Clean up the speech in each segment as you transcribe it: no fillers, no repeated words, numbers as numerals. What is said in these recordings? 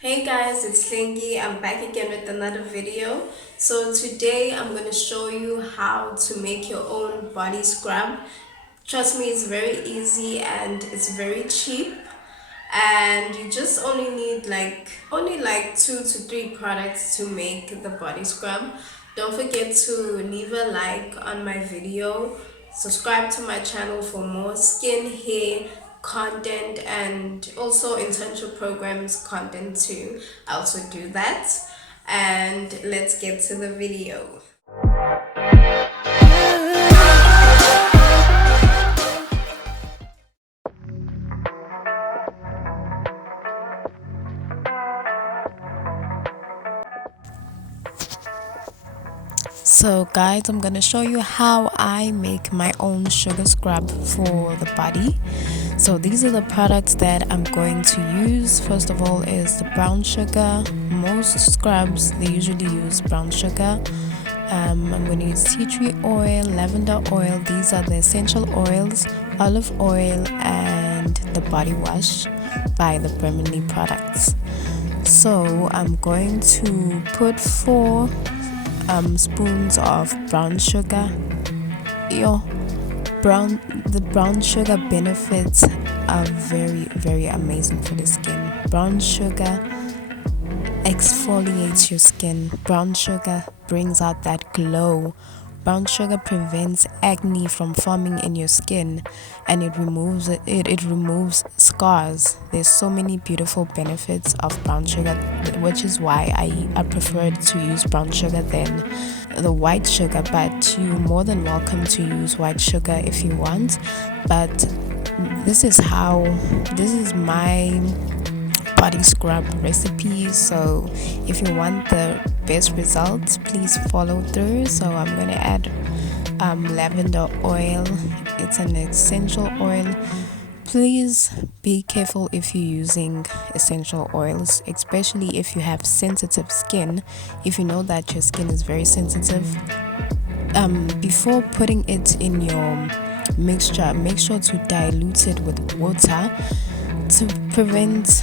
Hey guys, it's Lingy. I'm back again with another video. So today I'm going to show you how to make your own body scrub. Trust me, it's very easy and it's very cheap. And you just only need like 2 to 3 products to make the body scrub. Don't forget to leave a like on my video, subscribe to my channel for more skin, hair content, and also internship programs content too. I also do that. And let's get to the video. So guys, I'm gonna show you how I make my own sugar scrub for the body. So these are the products that I'm going to use. First of all is the brown sugar. Most scrubs, they usually use brown sugar. I'm going to use tea tree oil, lavender oil. These are the essential oils, olive oil, and the body wash by the Bremenly products. So I'm going to put 4 spoons of brown sugar. Yo, the brown sugar benefits are very amazing for the skin. Brown sugar exfoliates your skin. Brown sugar brings out that glow. Brown sugar prevents acne from forming in your skin, and it removes scars. There's so many beautiful benefits of brown sugar, which is why I prefer to use brown sugar than the white sugar. But you're more than welcome to use white sugar if you want. But this is my body scrub recipe. So if you want the best results, please follow through. So I'm going to add lavender oil. It's an essential oil. Please be careful if you're using essential oils, especially if you have sensitive skin. If you know that your skin is very sensitive, before putting it in your mixture, make sure to dilute it with water to prevent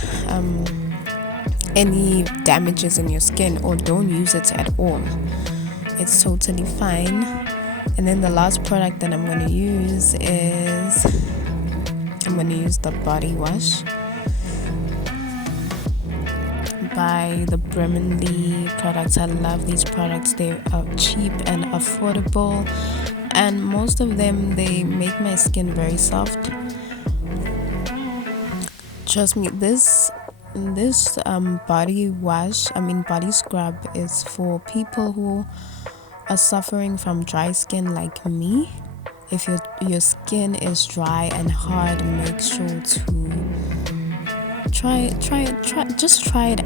any damages in your skin, or don't use it at all. It's totally fine. And then the last product that I'm going to use is the body wash by the Bremenly products. I love these products. They are cheap and affordable, and most of them, they make my skin very soft. Trust me, this body wash, body scrub, is for people who are suffering from dry skin like me. If your skin is dry and hard, make sure to try it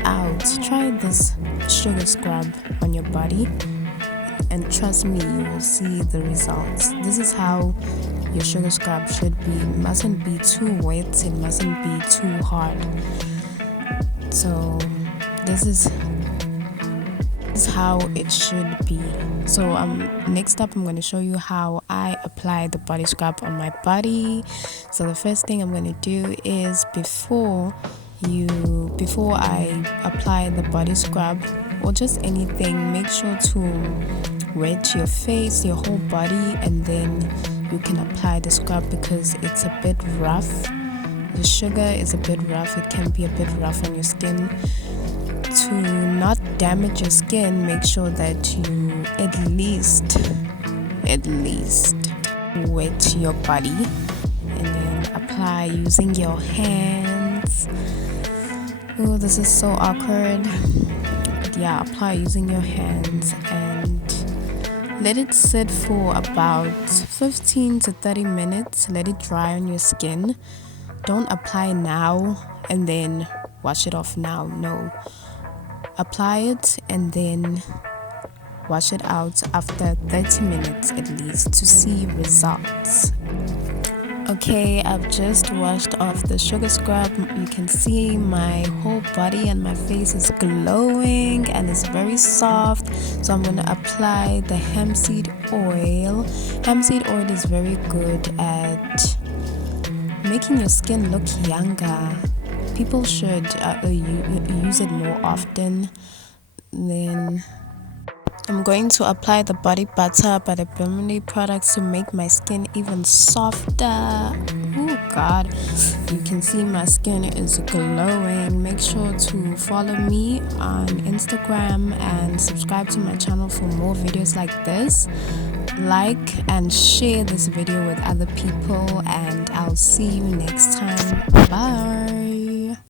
out. Try this sugar scrub on your body, and trust me, you will see the results. This is how your sugar scrub should be. It mustn't be too wet, it mustn't be too hard. So this is how it should be. So next up, I'm going to show you how I apply the body scrub on my body. So the first thing I'm going to do is, before I apply the body scrub or just anything, make sure to wet your face, your whole body, and then you can apply the scrub, because it's a bit rough. The sugar is a bit rough. It can be a bit rough on your skin. To not damage your skin, make sure that you at least wet your body, and then apply using your hands. Oh, this is so awkward. Yeah, apply using your hands and let it sit for about 15 to 30 minutes. Let it dry on your skin. Don't apply now and then wash it off now. No. Apply it and then wash it out after 30 minutes at least to see results. Okay, I've just washed off the sugar scrub. You can see my whole body and my face is glowing and it's very soft. So I'm going to apply the hemp seed oil. Hemp seed oil is very good at making your skin look younger. People should use it more often. Then I'm going to apply the body butter by the Bimini products to make my skin even softer. Oh god, you can see my skin is glowing. Make sure to follow me on Instagram and subscribe to my channel for more videos like this. Like and share this video with other people, and I'll see you next time. Bye.